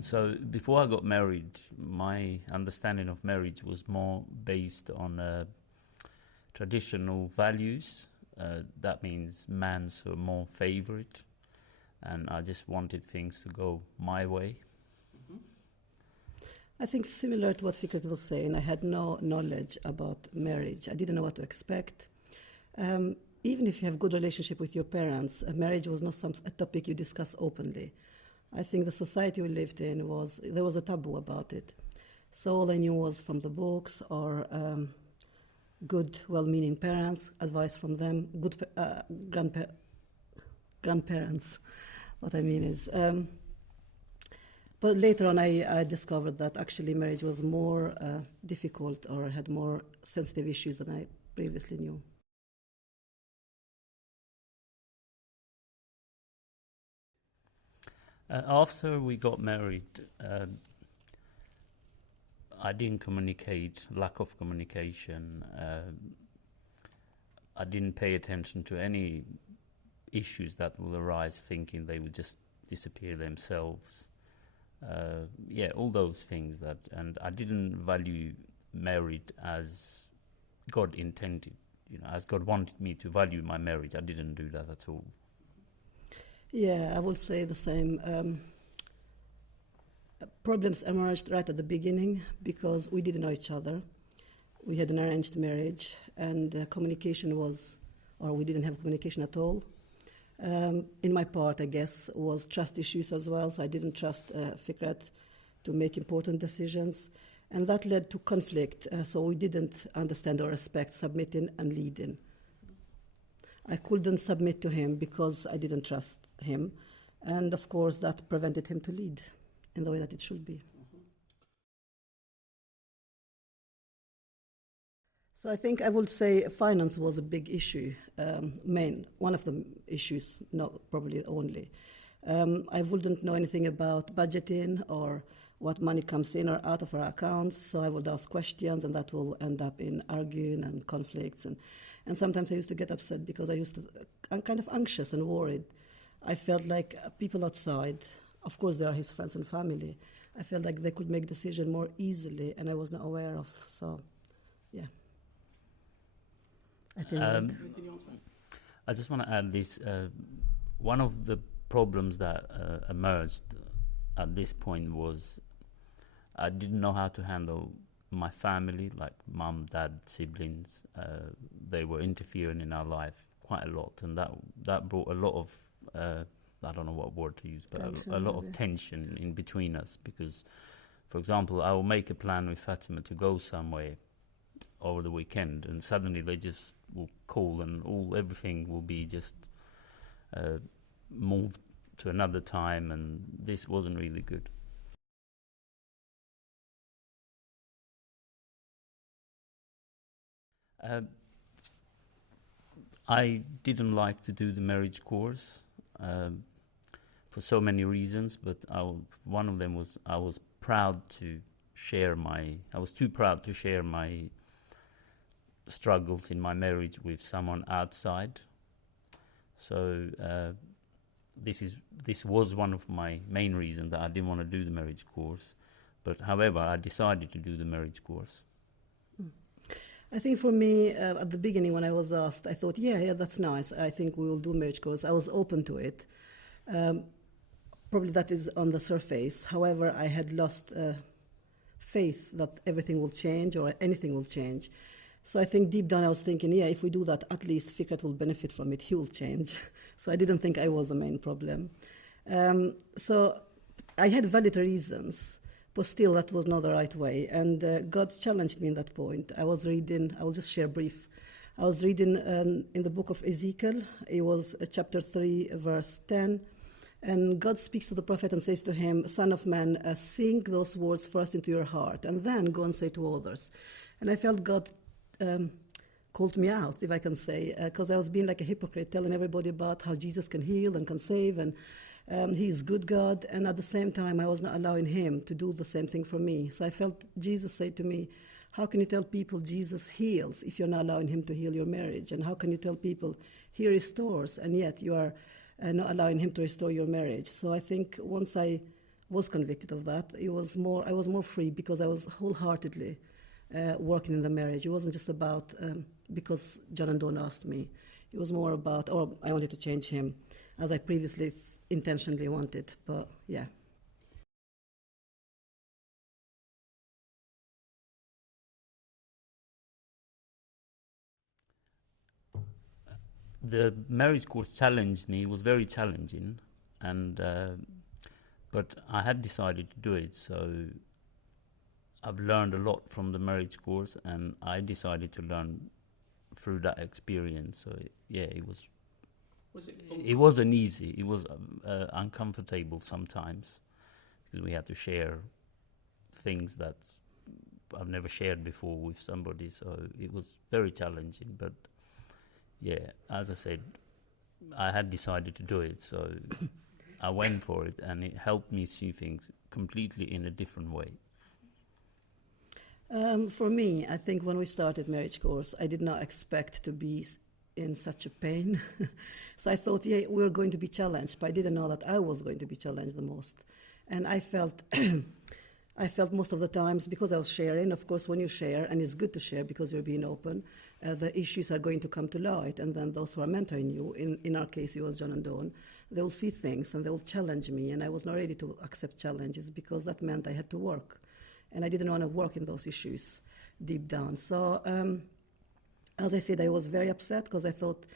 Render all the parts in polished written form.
So before I got married, my understanding of marriage was more based on traditional values. That means man's are more favorite, and I just wanted things to go my way. I think similar to what Fikret was saying, I had no knowledge about marriage. I didn't know what to expect. Even if you have good relationship with your parents, marriage was not a topic you discuss openly. I think the society we lived in there was a taboo about it. So all I knew was from the books or good, well-meaning parents, advice from them, good grandparents. What I mean is, but later on I discovered that actually marriage was more difficult or had more sensitive issues than I previously knew. After we got married, I didn't communicate, lack of communication. I didn't pay attention to any issues that will arise, thinking they would just disappear themselves. All those things and I didn't value marriage as God intended. As God wanted me to value my marriage, I didn't do that at all. Yeah, I will say the same. Problems emerged right at the beginning because we didn't know each other. We had an arranged marriage, and communication we didn't have communication at all. In my part, I guess, was trust issues as well, so I didn't trust Fiqret to make important decisions, and that led to conflict, so we didn't understand or respect submitting and leading. I couldn't submit to him because I didn't trust him, and of course that prevented him to lead in the way that it should be. So I think I would say finance was a big issue, one of the issues, not probably only. I wouldn't know anything about budgeting or what money comes in or out of our accounts, so I would ask questions, and that will end up in arguing and conflicts. And sometimes I used to get upset because I'm kind of anxious and worried. I felt like people outside, of course there are his friends and family, I felt like they could make decisions more easily, and I was not aware of, so yeah. I just want to add this. One of the problems that emerged at this point was I didn't know how to handle my family, like mum, dad, siblings. They were interfering in our life quite a lot, and that brought a lot of I don't know what word to use, but a lot of tension in between us. Because, for example, I will make a plan with Fatima to go somewhere over the weekend, and suddenly they just will call, and everything will be just moved to another time, and this wasn't really good. I didn't like to do the marriage course for so many reasons, but one of them was I was too proud to share my struggles in my marriage with someone outside. So this was one of my main reasons that I didn't want to do the marriage course. But however, I decided to do the marriage course. I think for me, at the beginning when I was asked, I thought, yeah, that's nice. I think we will do marriage course. I was open to it. Probably that is on the surface. However, I had lost faith that everything will change or anything will change. So I think deep down I was thinking, yeah, if we do that, at least Fiqret will benefit from it. He will change. So I didn't think I was the main problem. So I had valid reasons, but still that was not the right way. And God challenged me in that point. I was reading, I will just share brief. I was reading in the book of Ezekiel. It was chapter 3, verse 10. And God speaks to the prophet and says to him, Son of man, sing those words first into your heart, and then go and say to others. And I felt God called me out, if I can say, because I was being like a hypocrite, telling everybody about how Jesus can heal and can save, and he is good God. And at the same time, I was not allowing him to do the same thing for me. So I felt Jesus say to me, how can you tell people Jesus heals if you're not allowing him to heal your marriage? And how can you tell people he restores, and yet you are not allowing him to restore your marriage? So I think once I was convicted of that. I was more free because I was wholeheartedly working in the marriage. It wasn't just about because John and Dawn asked me. It was more about, I wanted to change him, as I previously intentionally wanted. But yeah. The marriage course challenged me. It was very challenging, and but I had decided to do it. So I've learned a lot from the marriage course, and I decided to learn through that experience. So yeah, it was. Was it? It wasn't easy. It was uncomfortable sometimes because we had to share things that I've never shared before with somebody. So it was very challenging. But yeah, as I said, I had decided to do it, so I went for it, and it helped me see things completely in a different way. For me, I think when we started marriage course, I did not expect to be in such a pain. So I thought, yeah, we were going to be challenged, but I didn't know that I was going to be challenged the most. And I felt, I felt most of the times, because I was sharing, of course, when you share, and it's good to share because you're being open, the issues are going to come to light, and then those who are mentoring you, in our case it was John and Dawn, they will see things and they will challenge me, and I was not ready to accept challenges because that meant I had to work. And I didn't want to work in those issues deep down. So, as I said, I was very upset because I thought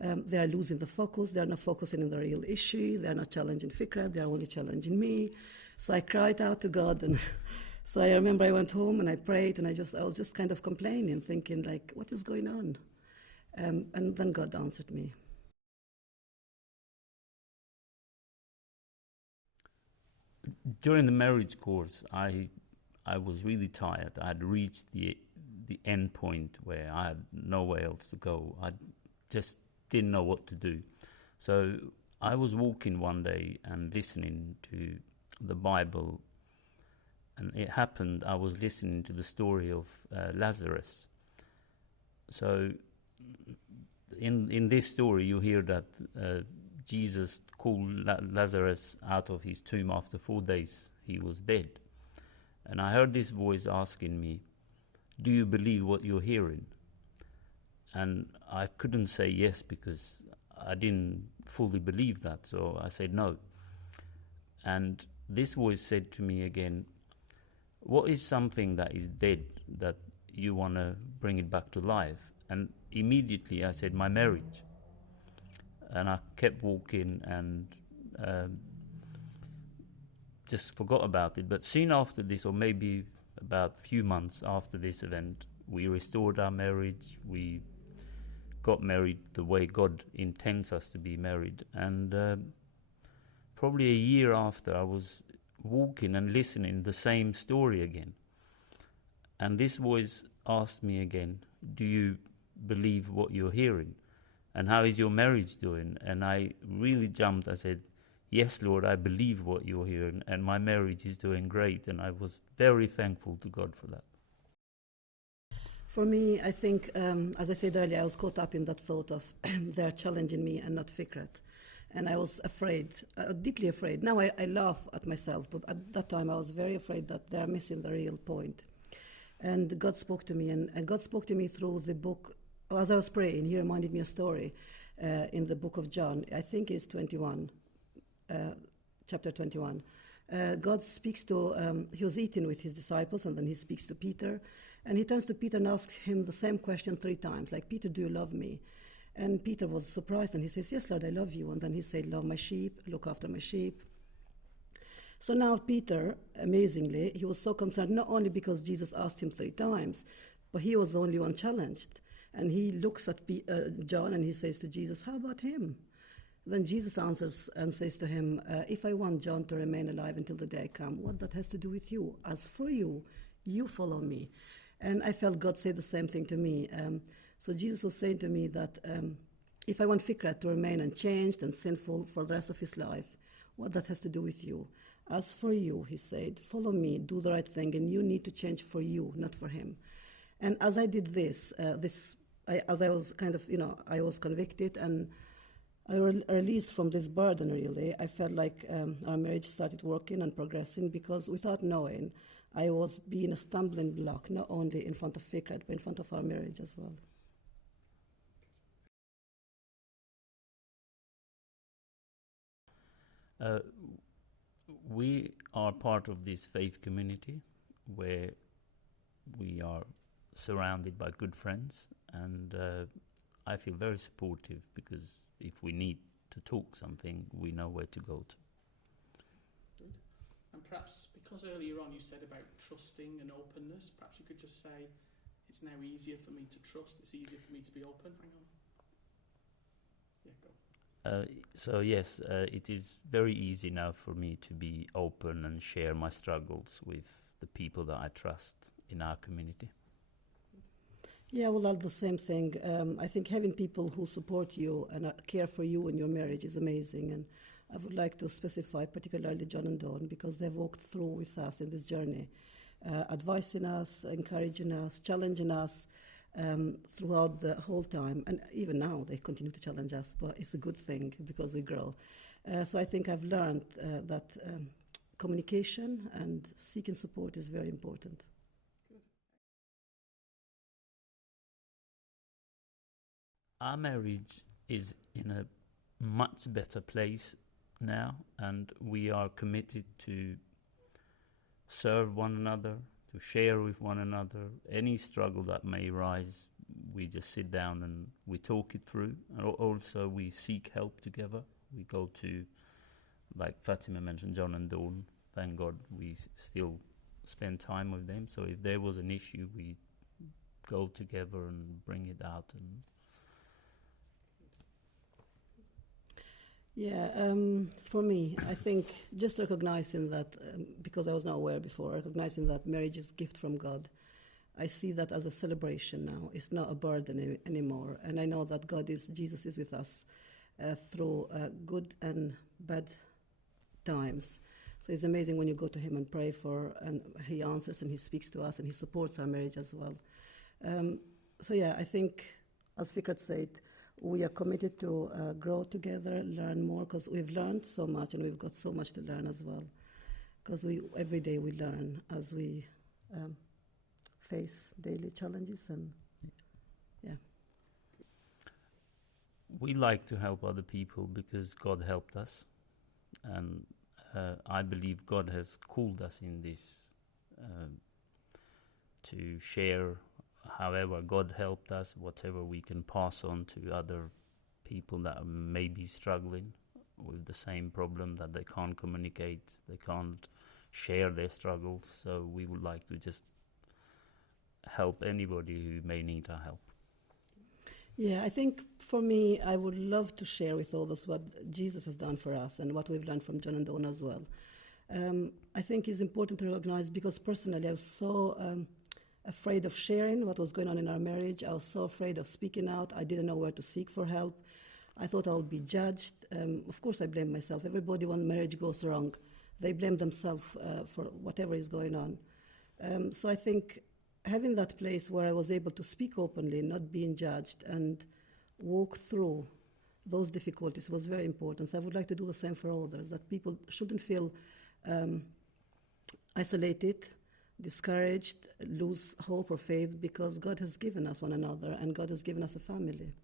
they are losing the focus. They are not focusing on the real issue. They are not challenging Fiqeret. They are only challenging me. So I cried out to God. And so I remember I went home and I prayed, and I was just kind of complaining, thinking, like, what is going on? And then God answered me. During the marriage course, I was really tired. I had reached the end point where I had nowhere else to go. I just didn't know what to do. So I was walking one day and listening to the Bible, and it happened, I was listening to the story of Lazarus. So in this story, you hear that Jesus called Lazarus out of his tomb after 4 days. He was dead. And I heard this voice asking me, do you believe what you're hearing? And I couldn't say yes because I didn't fully believe that. So I said no. And this voice said to me again, what is something that is dead that you want to bring it back to life? And immediately I said, my marriage. And I kept walking and just forgot about it. But soon after this, or maybe about a few months after this event, we restored our marriage. We got married the way God intends us to be married. And probably a year after, I was walking and listening the same story again. And this voice asked me again, do you believe what you're hearing? And how is your marriage doing? And I really jumped. I said, yes, Lord, I believe what you're hearing, and my marriage is doing great. And I was very thankful to God for that. For me, I think, as I said earlier, I was caught up in that thought of they're challenging me and not Fiqeret. And I was afraid, deeply afraid. Now I laugh at myself, but at that time I was very afraid that they're missing the real point. And God spoke to me, and God spoke to me through the book. As I was praying, He reminded me a story in the book of John. I think it's 21, chapter 21. God speaks to, he was eating with his disciples, and then he speaks to Peter. And he turns to Peter and asks him the same question 3 times, like, Peter, do you love me? And Peter was surprised, and he says, yes, Lord, I love you. And then he said, love my sheep, look after my sheep. So now Peter, amazingly, he was so concerned, not only because Jesus asked him 3 times, but he was the only one challenged. And he looks at John and he says to Jesus, how about him? Then Jesus answers and says to him, if I want John to remain alive until the day I come, what that has to do with you? As for you, you follow me. And I felt God say the same thing to me. So Jesus was saying to me that if I want Fiqeret to remain unchanged and sinful for the rest of his life, what that has to do with you? As for you, he said, follow me, do the right thing, and you need to change for you, not for him. And as I did this, as I was kind of, I was convicted, and released from this burden, really. I felt like our marriage started working and progressing because without knowing, I was being a stumbling block, not only in front of Fiqeret, but in front of our marriage as well. We are part of this faith community where we are surrounded by good friends, and I feel very supportive because if we need to talk something, we know where to go to. Good. And perhaps because earlier on you said about trusting and openness, perhaps you could just say, it's now easier for me to trust, it's easier for me to be open. Hang on. Yeah, go. So yes, it is very easy now for me to be open and share my struggles with the people that I trust in our community. Yeah, well, that's the same thing. I think having people who support you and care for you in your marriage is amazing. And I would like to specify particularly John and Dawn because they've walked through with us in this journey, advising us, encouraging us, challenging us throughout the whole time. And even now they continue to challenge us, but it's a good thing because we grow. So I think I've learned that communication and seeking support is very important. Our marriage is in a much better place now, and we are committed to serve one another, to share with one another. Any struggle that may arise, we just sit down and we talk it through. And also we seek help together. We go to, like Fatime mentioned, John and Dawn. Thank God we still spend time with them. So if there was an issue, we go together and bring it out. And yeah, for me, I think just recognizing that, because I was not aware before, recognizing that marriage is a gift from God. I see that as a celebration now. It's not a burden anymore. And I know that Jesus is with us through good and bad times. So it's amazing when you go to him and pray and he answers and he speaks to us and he supports our marriage as well. So yeah, I think, as Fiqeret said, we are committed to grow together, learn more, because we've learned so much and we've got so much to learn as well. Because every day we learn as we face daily challenges and yeah. we like to help other people because God helped us. And I believe God has called us in this to share however God helped us, whatever we can pass on to other people that may be struggling with the same problem, that they can't communicate, they can't share their struggles. So we would like to just help anybody who may need our help. Yeah, I think for me, I would love to share with all us what Jesus has done for us and what we've learned from John and Dawn as well. I think it's important to recognize, because personally I was so afraid of sharing what was going on in our marriage. I was so afraid of speaking out. I didn't know where to seek for help. I thought I would be judged. Of course, I blame myself. Everybody, when marriage goes wrong, they blame themselves for whatever is going on. So I think having that place where I was able to speak openly, not being judged, and walk through those difficulties was very important. So I would like to do the same for others, that people shouldn't feel isolated, discouraged, lose hope or faith, because God has given us one another and God has given us a family.